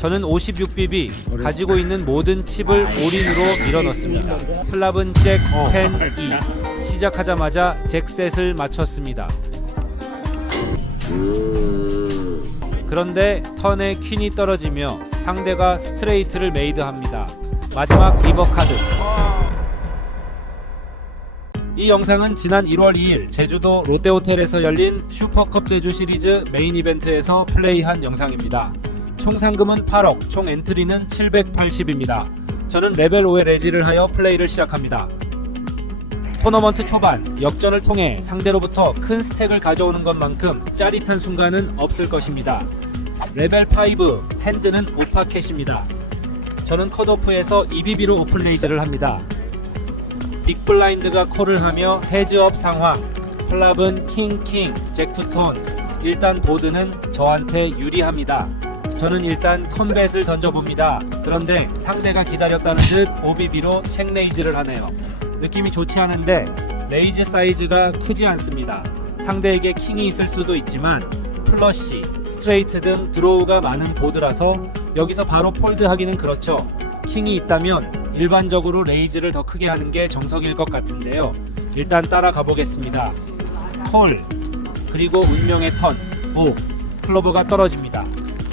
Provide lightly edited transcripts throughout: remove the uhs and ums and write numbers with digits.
저는 56BB 가지고 있는 모든 칩을 올인으로 밀어넣습니다. 플랍은 잭 10E. 시작하자마자 잭셋을 맞췄습니다. 그런데 턴에 퀸이 떨어지며 상대가 스트레이트를 메이드합니다. 마지막 리버 카드. 이 영상은 지난 1월 2일 제주도 롯데호텔에서 열린 슈퍼컵 제주 시리즈 메인 이벤트에서 플레이한 영상입니다. 총 상금은 8억, 총 엔트리는 780입니다. 저는 레벨 5에 레지를 하여 플레이를 시작합니다. 토너먼트 초반 역전을 통해 상대로부터 큰 스택을 가져오는 것만큼 짜릿한 순간은 없을 것입니다. 레벨 5 핸드는 오파캣입니다. 저는 컷오프에서 EBB로 오픈 레이즈를 합니다. 빅블라인드가 콜을 하며 헤즈업 상황. 플랍은 킹, 잭 투톤. 일단 보드는 저한테 유리합니다. 저는 일단 컴뱃을 던져봅니다. 그런데 상대가 기다렸다는 듯 OBB로 책 레이즈를 하네요. 느낌이 좋지 않은데 레이즈 사이즈가 크지 않습니다. 상대에게 킹이 있을 수도 있지만 플러시, 스트레이트 등 드로우가 많은 보드라서 여기서 바로 폴드하기는 그렇죠. 킹이 있다면 일반적으로 레이즈를 더 크게 하는 게 정석일 것 같은데요. 일단 따라가 보겠습니다. 콜, 그리고 운명의 턴. 오, 클로버가 떨어집니다.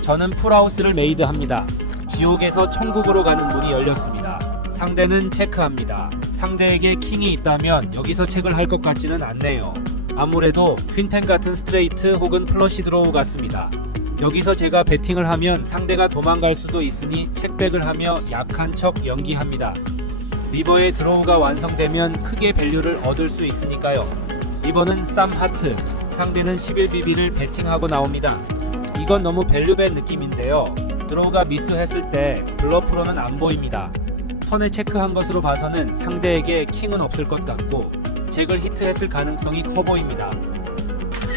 저는 풀하우스를 메이드합니다. 지옥에서 천국으로 가는 문이 열렸습니다. 상대는 체크합니다. 상대에게 킹이 있다면 여기서 체크를 할 것 같지는 않네요. 아무래도 퀸텐 같은 스트레이트 혹은 플러시 드로우 같습니다. 여기서 제가 배팅을 하면 상대가 도망갈 수도 있으니 책백을 하며 약한 척 연기합니다. 리버의 드로우가 완성되면 크게 밸류를 얻을 수 있으니까요. 리버는 쌈 하트, 상대는 11BB를 배팅하고 나옵니다. 이건 너무 밸류밴 느낌인데요. 드로우가 미스했을 때 블러프로는 안 보입니다. 턴에 체크한 것으로 봐서는 상대에게 킹은 없을 것 같고 잭을 히트했을 가능성이 커 보입니다.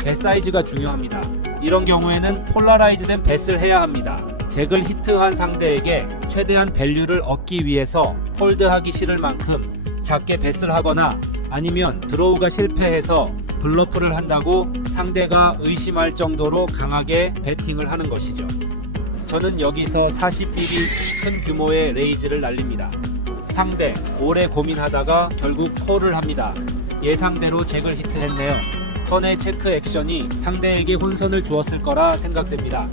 배 사이즈가 중요합니다. 이런 경우에는 폴라라이즈된 뱃을 해야 합니다. 잭을 히트한 상대에게 최대한 밸류를 얻기 위해서 폴드하기 싫을 만큼 작게 뱃을 하거나 아니면 드로우가 실패해서 블러프를 한다고 상대가 의심할 정도로 강하게 배팅을 하는 것이죠. 저는 여기서 40BB 큰 규모의 레이즈를 날립니다. 상대 오래 고민하다가 결국 콜을 합니다. 예상대로 잭을 히트했네요. 턴의 체크 액션이 상대에게 혼선을 주었을 거라 생각됩니다.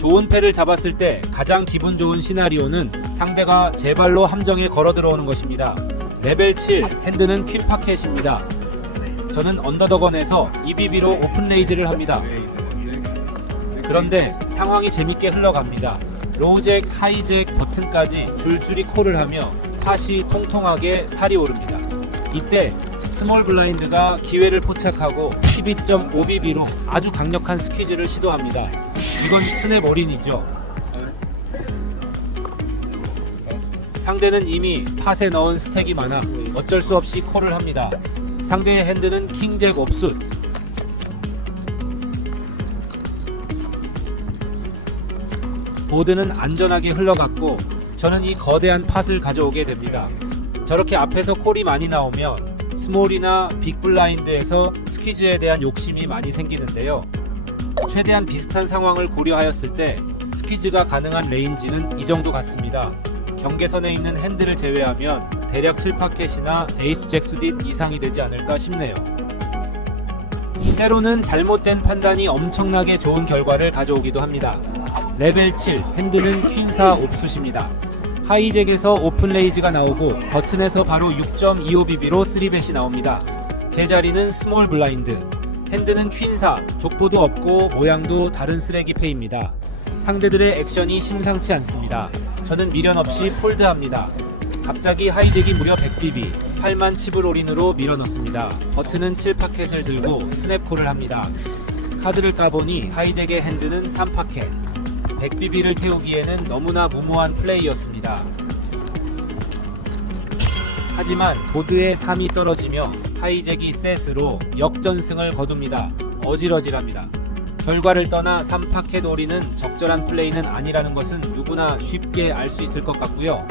좋은 패를 잡았을 때 가장 기분 좋은 시나리오는 상대가 제 발로 함정에 걸어 들어오는 것입니다. 레벨 7 핸드는 퀸 파켓입니다. 저는 언더더건에서 EBB로 오픈 레이즈를 합니다. 그런데 상황이 재밌게 흘러갑니다. 로우잭, 하이잭 버튼까지 줄줄이 콜을 하며 팟이 통통하게 살이 오릅니다. 이때 스몰 블라인드가 기회를 포착하고 12.5BB로 아주 강력한 스퀴즈를 시도합니다. 이건 스냅 올인이죠. 상대는 이미 팟에 넣은 스택이 많아 어쩔 수 없이 콜을 합니다. 상대의 핸드는 킹잭 옵숫. 보드는 안전하게 흘러갔고 저는 이 거대한 팟을 가져오게 됩니다. 저렇게 앞에서 콜이 많이 나오면 스몰이나 빅블라인드에서 스퀴즈에 대한 욕심이 많이 생기는데요. 최대한 비슷한 상황을 고려하였을 때 스퀴즈가 가능한 레인지는 이 정도 같습니다. 경계선에 있는 핸드를 제외하면 대략 7파켓이나 에이스 잭 수딧 이상이 되지 않을까 싶네요. 때로는 잘못된 판단이 엄청나게 좋은 결과를 가져오기도 합니다. 레벨 7 핸드는 퀸4 옵숫입니다. 하이잭에서 오픈 레이즈가 나오고 버튼에서 바로 6.25BB로 3벳이 나옵니다. 제 자리는 스몰 블라인드. 핸드는 퀸4, 족보도 없고 모양도 다른 쓰레기 패입니다. 상대들의 액션이 심상치 않습니다. 저는 미련 없이 폴드합니다. 갑자기 하이잭이 무려 100BB, 8만 칩을 올인으로 밀어넣습니다. 버튼은 7파켓을 들고 스냅콜을 합니다. 카드를 까보니 하이잭의 핸드는 3파켓. 100BB를 태우기에는 너무나 무모한 플레이였습니다. 하지만 보드에 3이 떨어지며 하이잭이 셋으로 역전승을 거둡니다. 어질어질합니다. 결과를 떠나 3파켓 올인은 적절한 플레이는 아니라는 것은 누구나 쉽게 알 수 있을 것 같고요.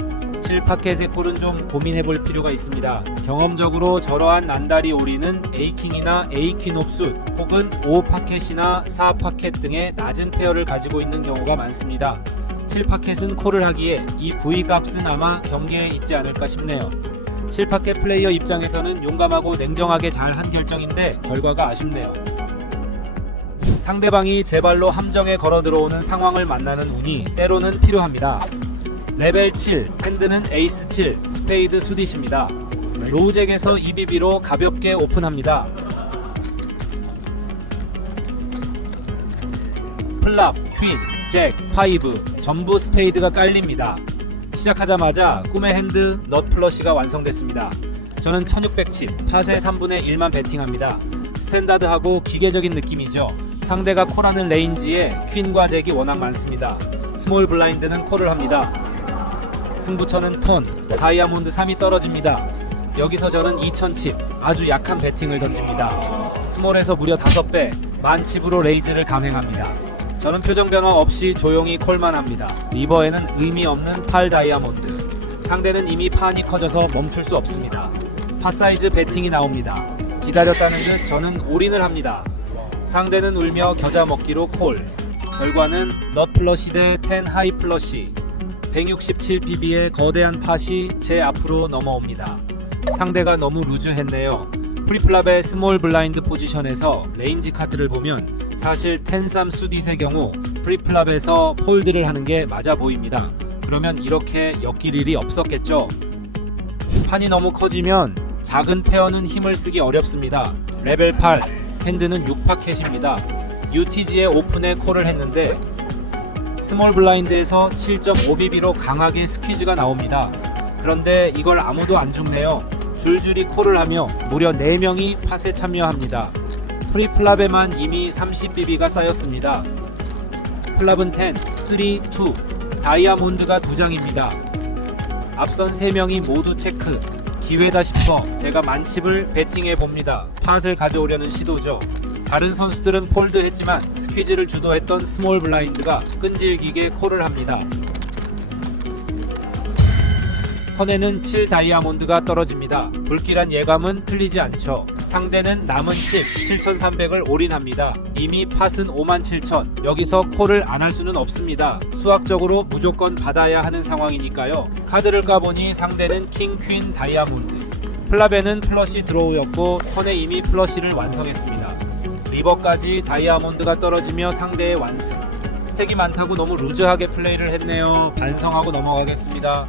7파켓의 콜은 좀 고민해볼 필요가 있습니다. 경험적으로 저러한 난다리 오리는 A킹이나 A퀸 옵숫 혹은 5파켓이나 4파켓 등의 낮은 페어를 가지고 있는 경우가 많습니다. 7파켓은 콜을 하기에 이 V 값은 아마 경계에 있지 않을까 싶네요. 7파켓 플레이어 입장에서는 용감하고 냉정하게 잘 한 결정인데 결과가 아쉽네요. 상대방이 제 발로 함정에 걸어 들어오는 상황을 만나는 운이 때로는 필요합니다. 레벨 7, 핸드는 에이스 7, 스페이드 수딧입니다. 로우잭에서 EBB로 가볍게 오픈합니다. 플랍, 퀸, 잭, 파이브 전부 스페이드가 깔립니다. 시작하자마자 꿈의 핸드 넛 플러시가 완성됐습니다. 저는 1600칩, 팟의 3분의 1만 베팅합니다. 스탠다드하고 기계적인 느낌이죠. 상대가 콜하는 레인지에 퀸과 잭이 워낙 많습니다. 스몰 블라인드는 콜을 합니다. 승부처는 턴, 다이아몬드 3이 떨어집니다. 여기서 저는 2000칩, 아주 약한 배팅을 던집니다. 스몰에서 무려 5배, 만칩으로 레이즈를 감행합니다. 저는 표정 변화 없이 조용히 콜만 합니다. 리버에는 의미 없는 8 다이아몬드. 상대는 이미 판이 커져서 멈출 수 없습니다. 파 사이즈 배팅이 나옵니다. 기다렸다는 듯 저는 올인을 합니다. 상대는 울며 겨자 먹기로 콜. 결과는 넛 플러시 대 10 하이 플러시. 167pb의 거대한 팟이 제 앞으로 넘어옵니다. 상대가 너무 루즈했네요. 프리플랍의 스몰 블라인드 포지션에서 레인지 카드를 보면 사실 10-3 수딧의 경우 프리플랍에서 폴드를 하는 게 맞아 보입니다. 그러면 이렇게 엮일 일이 없었겠죠. 판이 너무 커지면 작은 페어는 힘을 쓰기 어렵습니다. 레벨 8, 핸드는 6파켓입니다. UTG의 오픈에 콜을 했는데 스몰 블라인드에서 7.5bb로 강하게 스퀴즈가 나옵니다. 그런데 이걸 아무도 안 죽네요. 줄줄이 콜을 하며 무려 4명이 팟에 참여합니다. 프리플랍에만 이미 30bb가 쌓였습니다. 플랍은 10, 3, 2, 다이아몬드가 2장입니다. 앞선 3명이 모두 체크. 기회다 싶어 제가 만칩을 배팅해 봅니다. 팟을 가져오려는 시도죠. 다른 선수들은 폴드했지만 스퀴즈를 주도했던 스몰 블라인드가 끈질기게 콜을 합니다. 턴에는 7 다이아몬드가 떨어집니다. 불길한 예감은 틀리지 않죠. 상대는 남은 칩 7300을 올인합니다. 이미 팟은 57000. 여기서 콜을 안 할 수는 없습니다. 수학적으로 무조건 받아야 하는 상황이니까요. 카드를 까보니 상대는 킹, 퀸, 다이아몬드. 플랍에는 플러시 드로우였고 턴에 이미 플러시를 완성했습니다. 리버까지 다이아몬드가 떨어지며 상대의 완승. 스택이 많다고 너무 루즈하게 플레이를 했네요. 반성하고 넘어가겠습니다.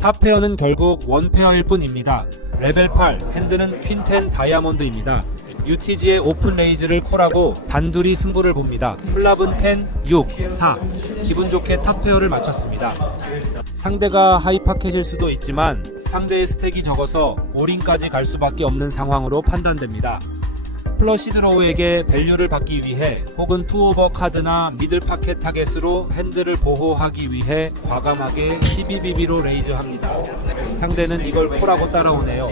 탑 페어는 결국 원 페어일 뿐입니다. 레벨 8, 핸드는 퀸 10 다이아몬드입니다. UTG의 오픈 레이즈를 콜하고 단둘이 승부를 봅니다. 플랍은 10, 6, 4. 기분 좋게 탑 페어를 맞췄습니다. 상대가 하이파켓일 수도 있지만 상대의 스택이 적어서 올인까지 갈 수밖에 없는 상황으로 판단됩니다. 플러시 드로우에게 밸류를 받기 위해 혹은 투오버 카드나 미들 파켓 타겟으로 핸드를 보호하기 위해 과감하게 12bb로 레이즈합니다. 상대는 이걸 콜하고 따라오네요.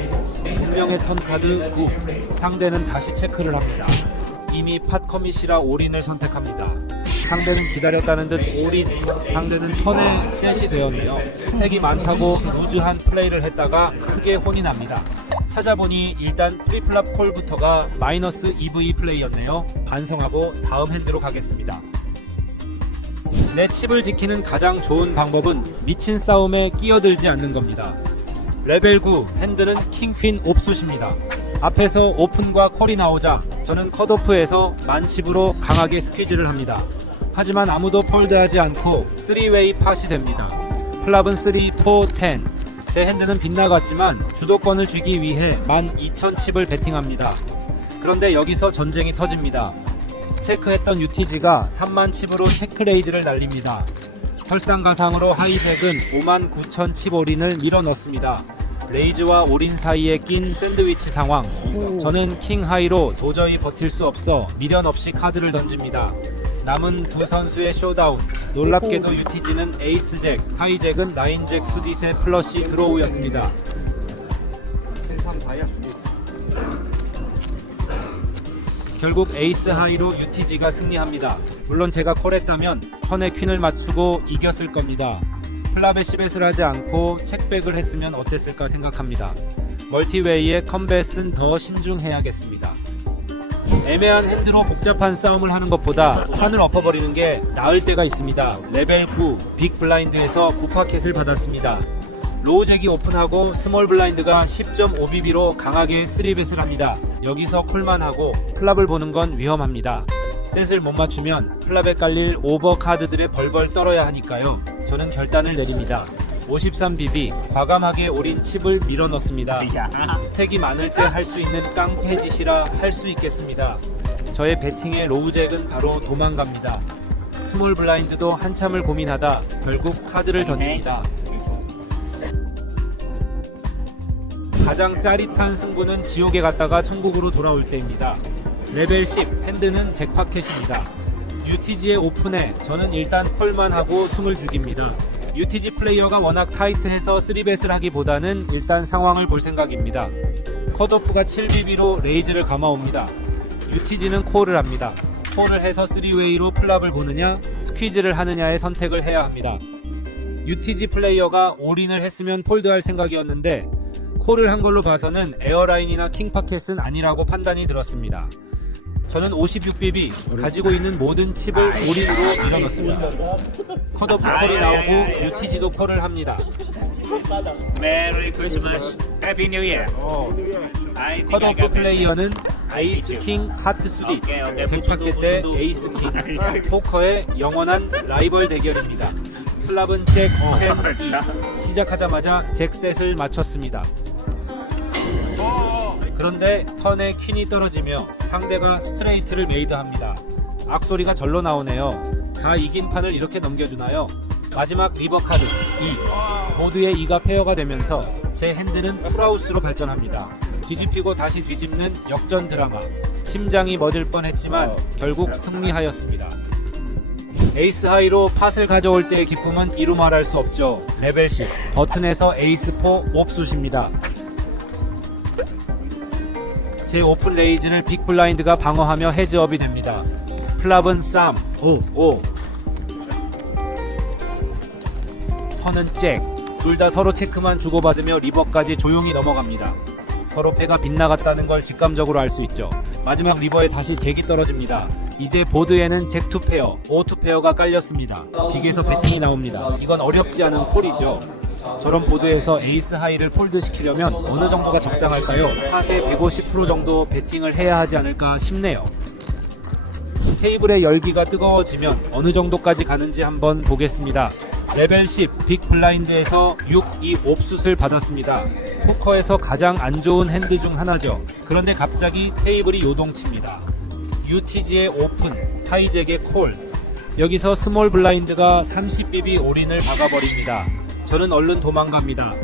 분명의 턴 카드 9. 상대는 다시 체크를 합니다. 이미 팟 커밋이라 올인을 선택합니다. 상대는 기다렸다는 듯 올인. 상대는 턴에 셋이 되었네요. 스택이 많다고 루즈한 플레이를 했다가 크게 혼이 납니다. 찾아보니 일단 프리플랍 콜부터가 마이너스 EV 플레이였네요. 반성하고 다음 핸드로 가겠습니다. 내 칩을 지키는 가장 좋은 방법은 미친 싸움에 끼어들지 않는 겁니다. 레벨 9 핸드는 킹, 퀸, 옵숫입니다. 앞에서 오픈과 콜이 나오자 저는 컷오프에서 만칩으로 강하게 스퀴즈를 합니다. 하지만 아무도 폴드하지 않고 3웨이 팟이 됩니다. 플랍은 3, 4, 10. 제 핸드는 빗나갔지만 주도권을 쥐기 위해 12000칩을 베팅합니다. 그런데 여기서 전쟁이 터집니다. 체크했던 UTG가 3만 칩으로 체크레이즈를 날립니다. 설상가상으로 하이잭은 59000칩 올인을 밀어넣습니다. 레이즈와 올인 사이에 낀 샌드위치 상황. 저는 킹 하이로 도저히 버틸 수 없어 미련 없이 카드를 던집니다. 남은 두 선수의 쇼다운. 놀랍게도 UTG는 에이스 잭, 하이 잭은 9잭 수딧의 플러시 드로우였습니다. 결국 에이스 하이로 UTG가 승리합니다. 물론 제가 콜했다면 턴에 퀸을 맞추고 이겼을 겁니다. 플랍에 시벳을 하지 않고 책백을 했으면 어땠을까 생각합니다. 멀티웨이의 컴뱃은 더 신중해야겠습니다. 애매한 핸드로 복잡한 싸움을 하는 것보다 판을 엎어버리는 게 나을 때가 있습니다. 레벨 9 빅 블라인드에서 9파켓을 받았습니다. 로우 잭이 오픈하고 스몰 블라인드가 10.5bb로 강하게 3벳을 합니다. 여기서 콜만 하고 플랍을 보는 건 위험합니다. 셋을 못 맞추면 플랍에 깔릴 오버 카드들에 벌벌 떨어야 하니까요. 저는 결단을 내립니다. 53bb 과감하게 올인 칩을 밀어 넣습니다. 스택이 많을 때 할 수 있는 깡패 짓이라 할 수 있겠습니다. 저의 배팅의 로우 잭은 바로 도망갑니다. 스몰 블라인드도 한참을 고민하다 결국 카드를 던집니다. 가장 짜릿한 승부는 지옥에 갔다가 천국으로 돌아올 때입니다. 레벨 10 핸드는 잭파켓입니다. UTG의 오픈에 저는 일단 콜만 하고 숨을 죽입니다. UTG 플레이어가 워낙 타이트해서 3벳을 하기보다는 일단 상황을 볼 생각입니다. 컷오프가 7bb로 레이즈를 감아옵니다. UTG는 콜을 합니다. 콜을 해서 3웨이로 플랍을 보느냐 스퀴즈를 하느냐의 선택을 해야 합니다. UTG 플레이어가 올인을 했으면 폴드할 생각이었는데 콜을 한 걸로 봐서는 에어라인이나 킹파켓은 아니라고 판단이 들었습니다. 저는 56bb 가지고 있는 모든 칩을 올인으로 밀어넣습니다. 컷오프 콜이 나오고 UTG도 콜을 합니다. Merry Christmas, Happy New Year. I think I 컷오프 got 플레이어는 에이스 킹 하트 수리, 잭파켓 대 에이스 킹, 포커의 영원한 라이벌 대결입니다. 플랍은 잭 10, 2 시작하자마자 잭셋을 맞췄습니다. 그런데 턴에 퀸이 떨어지며 상대가 스트레이트를 메이드합니다. 악소리가 절로 나오네요. 다 이긴 판을 이렇게 넘겨주나요? 마지막 리버 카드 2 모두의 2가 페어가 되면서 제 핸드는 풀하우스로 발전합니다. 뒤집히고 다시 뒤집는 역전 드라마. 심장이 멎을 뻔했지만 결국 승리하였습니다. 에이스 하이로 팟을 가져올 때의 기쁨은 이루 말할 수 없죠. 레벨 10 버튼에서 에이스 4 옵숫입니다. 제 오픈 레이즈를 빅 블라인드가 방어하며 헤즈업이 됩니다. 플랍은 쌈 5 턴은 잭. 둘 다 서로 체크만 주고받으며 리버까지 조용히 넘어갑니다. 서로 패가 빗나갔다는 걸 직감적으로 알 수 있죠. 마지막 리버에 다시 잭이 떨어집니다. 이제 보드에는 잭 2페어, 오 2페어가 깔렸습니다. 빅에서 배팅이 나옵니다. 이건 어렵지 않은 콜이죠. 저런 보드에서 에이스 하이를 폴드 시키려면 어느 정도가 적당할까요? 팟의 150% 정도 배팅을 해야 하지 않을까 싶네요. 테이블의 열기가 뜨거워지면 어느 정도까지 가는지 한번 보겠습니다. 레벨 10 빅 블라인드에서 6, 2 옵숫을 받았습니다. 포커에서 가장 안 좋은 핸드 중 하나죠. 그런데 갑자기 테이블이 요동칩니다. UTG의 오픈, 하이잭의 콜. 여기서 스몰 블라인드가 30bb 올인을 박아버립니다. 저는 얼른 도망갑니다.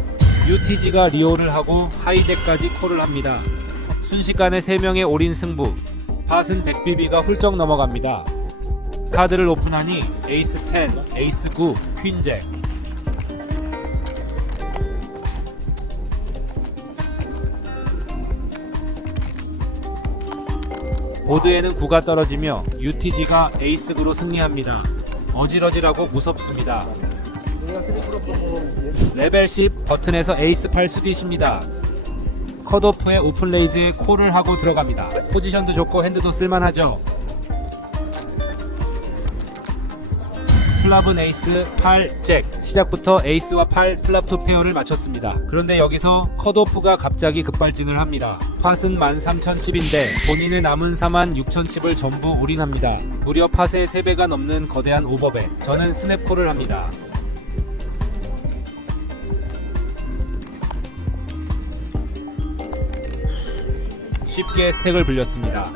UTG가 리올을 하고 하이잭까지 콜을 합니다. 순식간에 3명의 올인 승부. 팟은 100bb가 훌쩍 넘어갑니다. 카드를 오픈하니 에이스 10, 에이스 9, 퀸잭. 보드에는 9가 떨어지며 UTG가 에이스 9로 승리합니다. 어질어질하고 무섭습니다. 레벨 10 버튼에서 에이스 8 수디십니다. 컷오프의 오픈 레이즈에 콜을 하고 들어갑니다. 포지션도 좋고 핸드도 쓸만하죠. 플랍은 에이스 8 잭. 시작부터 에이스와 8 플랍 2 페어를 맞췄습니다. 그런데 여기서 컷오프가 갑자기 급발진을 합니다. 팟은 13,000칩인데 본인의 남은 46,000칩을 전부 올인합니다. 무려 팟의 3배가 넘는 거대한 오버벳. 저는 스냅콜을 합니다. 쉽게 스택을 불렸습니다.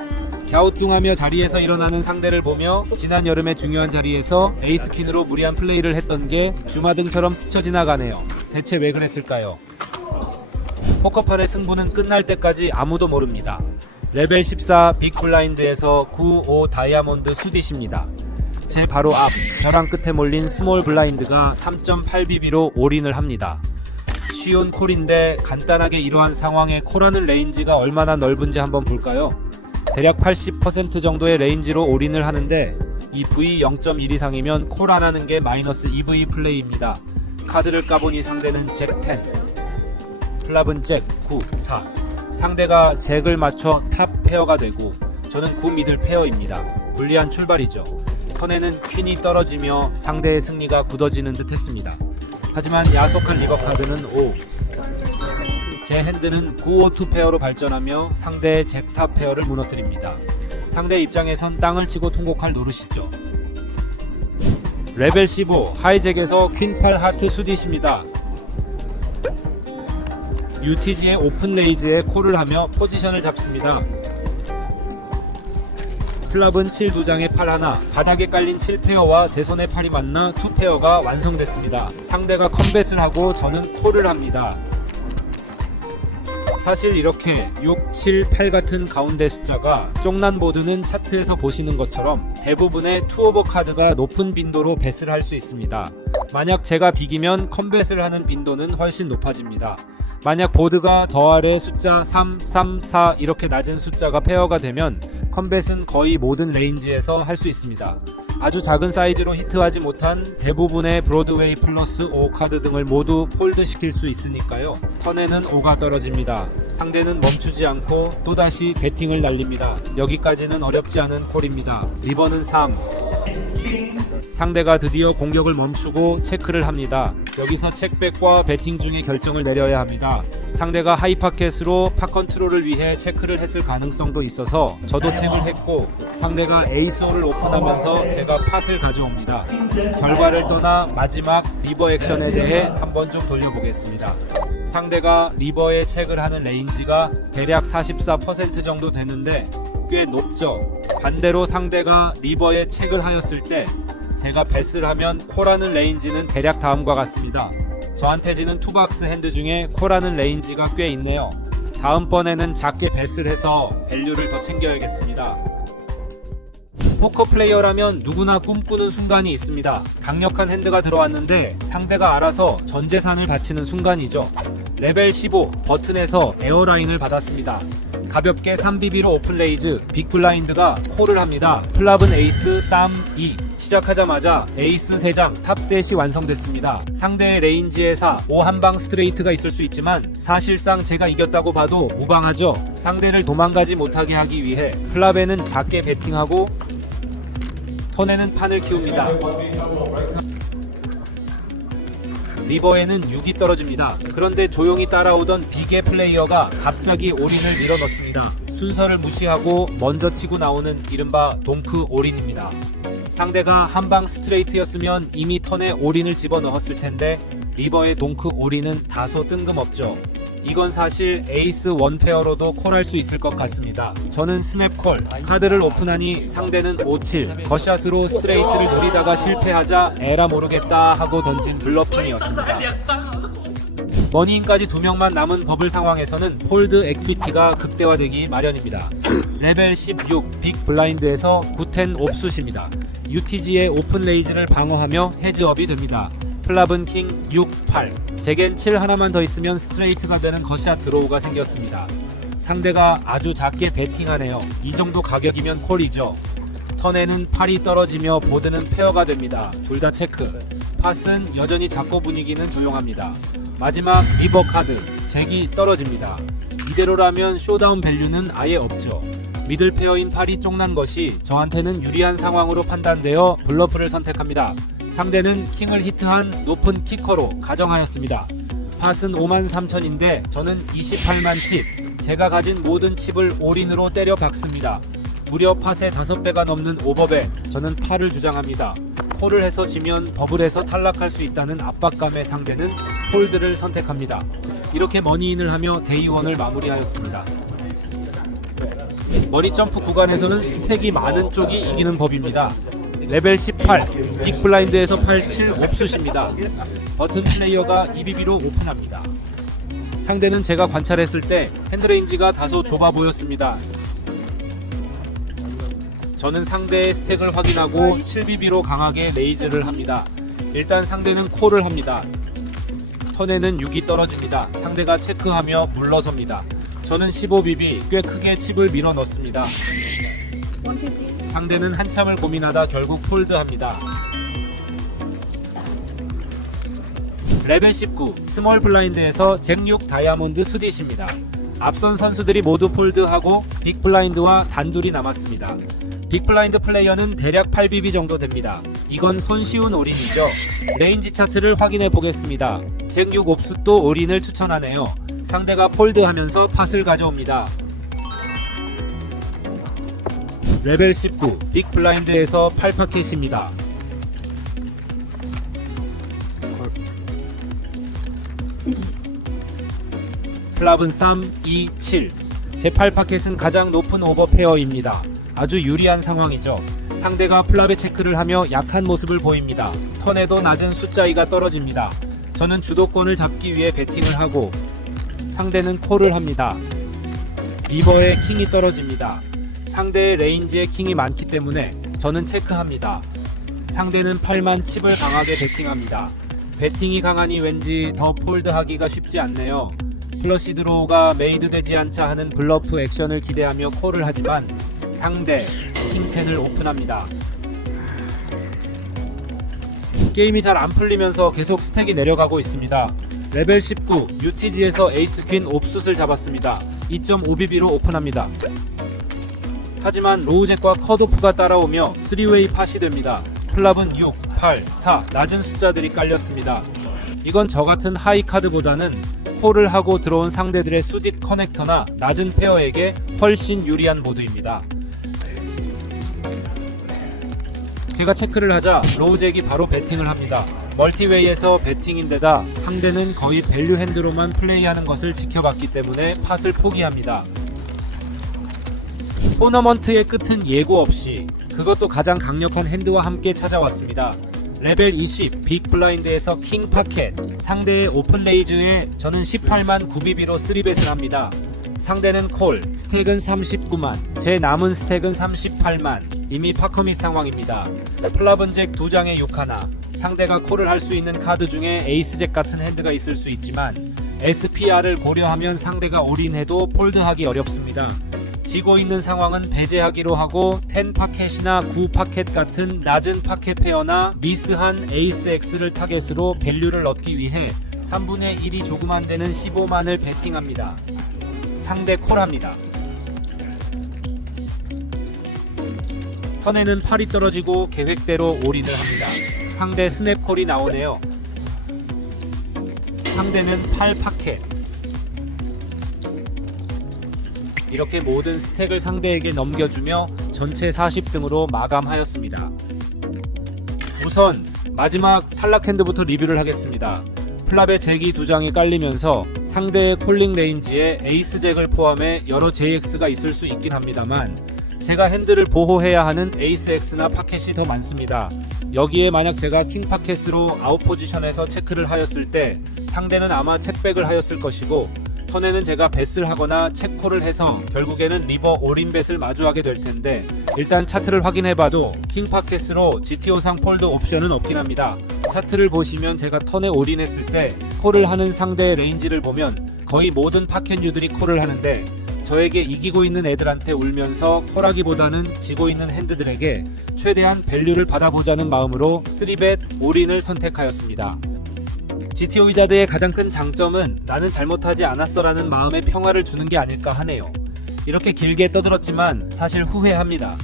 갸우뚱하며 자리에서 일어나는 상대를 보며 지난 여름의 중요한 자리에서 에이스퀸으로 무리한 플레이를 했던 게 주마등처럼 스쳐 지나가네요. 대체 왜 그랬을까요? 포커판의 승부는 끝날 때까지 아무도 모릅니다. 레벨 14 빅 블라인드에서 9, 5 다이아몬드 수디십니다. 제 바로 앞 벼랑 끝에 몰린 스몰 블라인드가 3.8bb로 올인을 합니다. 쉬운 콜인데 간단하게 이러한 상황에 콜하는 레인지가 얼마나 넓은지 한번 볼까요? 대략 80% 정도의 레인지로 올인을 하는데 이 V 0.1 이상이면 콜 안 하는 게 마이너스 EV 플레이입니다. 카드를 까보니 상대는 잭 10, 플랍은 잭 9, 4. 상대가 잭을 맞춰 탑 페어가 되고 저는 9 미들 페어입니다. 불리한 출발이죠. 턴에는 퀸이 떨어지며 상대의 승리가 굳어지는 듯 했습니다. 하지만 야속한 리버 카드는 5. 제 핸드는 9-5-2 페어로 발전하며 상대의 잭탑 페어를 무너뜨립니다. 상대 입장에선 땅을 치고 통곡할 노릇이죠. 레벨 15 하이잭에서 퀸8 하트 수디십니다. UTG의 오픈 레이즈에 콜을 하며 포지션을 잡습니다. 플랍은 7 2장에 8 하나, 바닥에 깔린 7페어와 제 손에 8이 만나 2페어가 완성됐습니다. 상대가 컴뱃을 하고 저는 콜을 합니다. 사실 이렇게 6, 7, 8 같은 가운데 숫자가 쪽난 보드는 차트에서 보시는 것처럼 대부분의 투오버 카드가 높은 빈도로 뱃을 할 수 있습니다. 만약 제가 비기면 컴뱃을 하는 빈도는 훨씬 높아집니다. 만약 보드가 더 아래 숫자 3, 3, 4 이렇게 낮은 숫자가 페어가 되면 컴뱃은 거의 모든 레인지에서 할 수 있습니다. 아주 작은 사이즈로 히트하지 못한 대부분의 브로드웨이 플러스 5 카드 등을 모두 폴드 시킬 수 있으니까요. 턴에는 5가 떨어집니다. 상대는 멈추지 않고 또다시 배팅을 날립니다. 여기까지는 어렵지 않은 콜입니다. 리버는 3. 상대가 드디어 공격을 멈추고 체크를 합니다. 여기서 체크백과 배팅 중에 결정을 내려야 합니다. 상대가 하이파켓으로 팟 컨트롤을 위해 체크를 했을 가능성도 있어서 저도 체크를 했고 상대가 에이스홀을 오픈하면서 제가 팟을 가져옵니다. 결과를 떠나 마지막 리버 액션에 대해 한번 좀 돌려보겠습니다. 상대가 리버에 체크를 하는 레인지가 대략 44% 정도 되는데 꽤 높죠. 반대로 상대가 리버에 체크를 하였을 때 제가 뱃을 하면 콜하는 레인지는 대략 다음과 같습니다. 저한테 지는 투박스 핸드 중에 콜하는 레인지가 꽤 있네요. 다음번에는 작게 뱃을 해서 밸류를 더 챙겨야겠습니다. 포커 플레이어라면 누구나 꿈꾸는 순간이 있습니다. 강력한 핸드가 들어왔는데 상대가 알아서 전 재산을 바치는 순간이죠. 레벨 15 버튼에서 에어라인을 받았습니다. 가볍게 3BB로 오픈레이즈 빅블라인드가 콜을 합니다. 플랍은 에이스, 쌈, 2 시작하자마자 에이스 3장 탑셋이 완성됐습니다. 상대의 레인지에 4, 5 한방 스트레이트가 있을 수 있지만 사실상 제가 이겼다고 봐도 무방하죠. 상대를 도망가지 못하게 하기 위해 플랍에는 작게 배팅하고 턴에는 판을 키웁니다. 리버에는 6이 떨어집니다. 그런데 조용히 따라오던 빅의 플레이어가 갑자기 올인을 밀어넣습니다. 순서를 무시하고 먼저 치고 나오는 이른바 동크 올인입니다. 상대가 한방 스트레이트였으면 이미 턴에 올인을 집어넣었을 텐데 리버의 동크 올인은 다소 뜬금없죠. 이건 사실 에이스 1페어로도 콜할 수 있을 것 같습니다. 저는 스냅콜, 카드를 오픈하니 상대는 5-7, 거샷으로 스트레이트를 노리다가 실패하자 에라 모르겠다 하고 던진 블러핑이었습니다. 머니인까지 2명만 남은 버블 상황에서는 폴드 액티비티가 극대화되기 마련입니다. 레벨 16 빅 블라인드에서 9-10 옵수십니다. UTG의 오픈 레이즈를 방어하며 헤즈업이 됩니다. 플랍은 킹 6, 8 제겐 7 하나만 더 있으면 스트레이트가 되는 거샷 드로우가 생겼습니다. 상대가 아주 작게 배팅하네요. 이 정도 가격이면 콜이죠. 턴에는 8이 떨어지며 보드는 페어가 됩니다. 둘 다 체크. 팟은 여전히 작고 분위기는 조용합니다. 마지막 리버 카드 잭이 떨어집니다. 이대로라면 쇼다운 밸류는 아예 없죠. 미들 페어인 8이 쪽난 것이 저한테는 유리한 상황으로 판단되어 블러프를 선택합니다. 상대는 킹을 히트한 높은 키커로 가정하였습니다. 팟은 53,000인데 저는 28만 칩, 제가 가진 모든 칩을 올인으로 때려 박습니다. 무려 팟의 5배가 넘는 오버bet, 저는 팔을 주장합니다. 콜을 해서 지면 버블에서 탈락할 수 있다는 압박감의 상대는 폴드를 선택합니다. 이렇게 머니인을 하며 데이원을 마무리하였습니다. 머리 점프 구간에서는 스택이 많은 쪽이 이기는 법입니다. 레벨 18 빅블라인드에서 8-7 옵수십니다. 버튼 플레이어가 EBB로 오픈합니다. 상대는 제가 관찰했을 때 핸드레인지가 다소 좁아 보였습니다. 저는 상대의 스택을 확인하고 7BB로 강하게 레이즈를 합니다. 일단 상대는 콜을 합니다. 턴에는 6이 떨어집니다. 상대가 체크하며 물러섭니다. 저는 15BB 꽤 크게 칩을 밀어 넣습니다. 상대는 한참을 고민하다 결국 폴드합니다. 레벨 19 스몰 블라인드에서 잭6 다이아몬드 수딧입니다. 앞선 선수들이 모두 폴드하고 빅 블라인드와 단둘이 남았습니다. 빅 블라인드 플레이어는 대략 8BB 정도 됩니다. 이건 손쉬운 올인이죠. 레인지 차트를 확인해 보겠습니다. 잭6 옵숫도 올인을 추천하네요. 상대가 폴드하면서 팟을 가져옵니다. 레벨 19 빅 블라인드에서 8파켓입니다. 플랍은 3, 2, 7. 제 8파켓은 가장 높은 오버페어입니다. 아주 유리한 상황이죠. 상대가 플랍의 체크를 하며 약한 모습을 보입니다. 턴에도 낮은 숫자 2가 떨어집니다. 저는 주도권을 잡기 위해 배팅을 하고 상대는 콜을 합니다. 리버에 킹이 떨어집니다. 상대의 레인지에 킹이 많기 때문에 저는 체크합니다. 상대는 8만 칩을 강하게 배팅합니다. 배팅이 강하니 왠지 더 폴드하기가 쉽지 않네요. 플러시 드로우가 메이드 되지 않자 하는 블러프 액션을 기대하며 콜을 하지만 상대 킹10을 오픈합니다. 게임이 잘 안 풀리면서 계속 스택이 내려가고 있습니다. 레벨 19 UTG에서 에이스 퀸 옵숫을 잡았습니다. 2.5BB로 오픈합니다. 하지만 로우잭과 컷오프가 따라오며 3웨이 팟이 됩니다. 플랍은 6, 8, 4 낮은 숫자들이 깔렸습니다. 이건 저같은 하이 카드보다는 콜을 하고 들어온 상대들의 수딧 커넥터나 낮은 페어에게 훨씬 유리한 모드입니다. 제가 체크를 하자 로우잭이 바로 배팅을 합니다. 멀티웨이에서 배팅인데다 상대는 거의 밸류 핸드로만 플레이하는 것을 지켜봤기 때문에 팟을 포기합니다. 토너먼트의 끝은 예고 없이 그것도 가장 강력한 핸드와 함께 찾아왔습니다. 레벨 20 빅 블라인드에서 킹 파켓. 상대의 오픈 레이즈에 저는 18만 9BB로 3벳을 합니다. 상대는 콜, 스택은 39만, 제 남은 스택은 38만. 이미 파커밋 상황입니다. 플랍은 잭 2장에 6하나. 상대가 콜을 할 수 있는 카드 중에 에이스 잭 같은 핸드가 있을 수 있지만 SPR을 고려하면 상대가 올인해도 폴드하기 어렵습니다. 지고 있는 상황은 배제하기로 하고 10 파켓이나 9 파켓 같은 낮은 파켓 페어나 미스한 에이스 X를 타겟으로 밸류를 얻기 위해 3분의 1이 조금 안 되는 15만을 배팅합니다. 상대 콜합니다. 턴에는 팔이 떨어지고 계획대로 올인을 합니다. 상대 스냅 콜이 나오네요. 상대는 8 파켓. 이렇게 모든 스택을 상대에게 넘겨주며 전체 40등으로 마감하였습니다. 우선 마지막 탈락 핸드부터 리뷰를 하겠습니다. 플랍의 잭이 2장이 깔리면서 상대의 콜링 레인지에 에이스 잭을 포함해 여러 JX가 있을 수 있긴 합니다만 제가 핸드를 보호해야 하는 에이스 X나 파켓이 더 많습니다. 여기에 만약 제가 킹 파켓으로 아웃 포지션에서 체크를 하였을 때 상대는 아마 체크백을 하였을 것이고 턴에는 제가 뱃을 하거나 체크콜을 해서 결국에는 리버 올인 뱃을 마주하게 될 텐데 일단 차트를 확인해봐도 킹 파켓으로 GTO상 폴드 옵션은 없긴 합니다. 차트를 보시면 제가 턴에 올인했을 때 콜을 하는 상대의 레인지를 보면 거의 모든 파켓류들이 콜을 하는데 저에게 이기고 있는 애들한테 울면서 콜하기보다는 지고 있는 핸드들에게 최대한 밸류를 받아보자는 마음으로 3벳 올인을 선택하였습니다. GTO 위자드의 가장 큰 장점은 나는 잘못하지 않았어 라는 마음의 평화를 주는 게 아닐까 하네요. 이렇게 길게 떠들었지만 사실 후회합니다.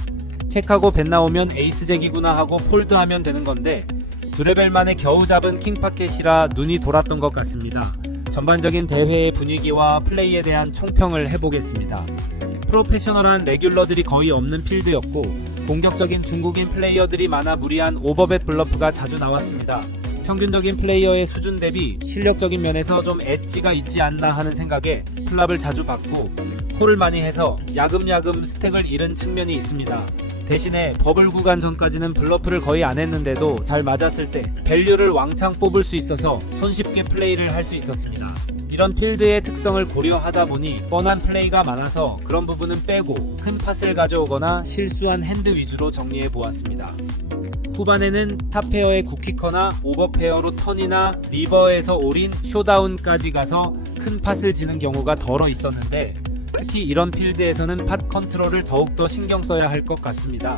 체크하고 bet 나오면 에이스 잭이구나 하고 폴드하면 되는 건데 2레벨 만에 겨우 잡은 킹파켓이라 눈이 돌았던 것 같습니다. 전반적인 대회의 분위기와 플레이에 대한 총평을 해보겠습니다. 프로페셔널한 레귤러들이 거의 없는 필드였고 공격적인 중국인 플레이어들이 많아 무리한 오버벳 블러프가 자주 나왔습니다. 평균적인 플레이어의 수준 대비 실력적인 면에서 좀 엣지가 있지 않나 하는 생각에 플랍을 자주 받고 콜을 많이 해서 야금야금 스택을 잃은 측면이 있습니다. 대신에 버블 구간 전까지는 블러프를 거의 안 했는데도 잘 맞았을 때 밸류를 왕창 뽑을 수 있어서 손쉽게 플레이를 할 수 있었습니다. 이런 필드의 특성을 고려하다 보니 뻔한 플레이가 많아서 그런 부분은 빼고 큰 팟을 가져오거나 실수한 핸드 위주로 정리해 보았습니다. 후반에는 탑페어의 굿키커나 오버페어로 턴이나 리버에서 올인 쇼다운까지 가서 큰 팟을 지는 경우가 덜어 있었는데 특히 이런 필드에서는 팟 컨트롤을 더욱더 신경 써야 할 것 같습니다.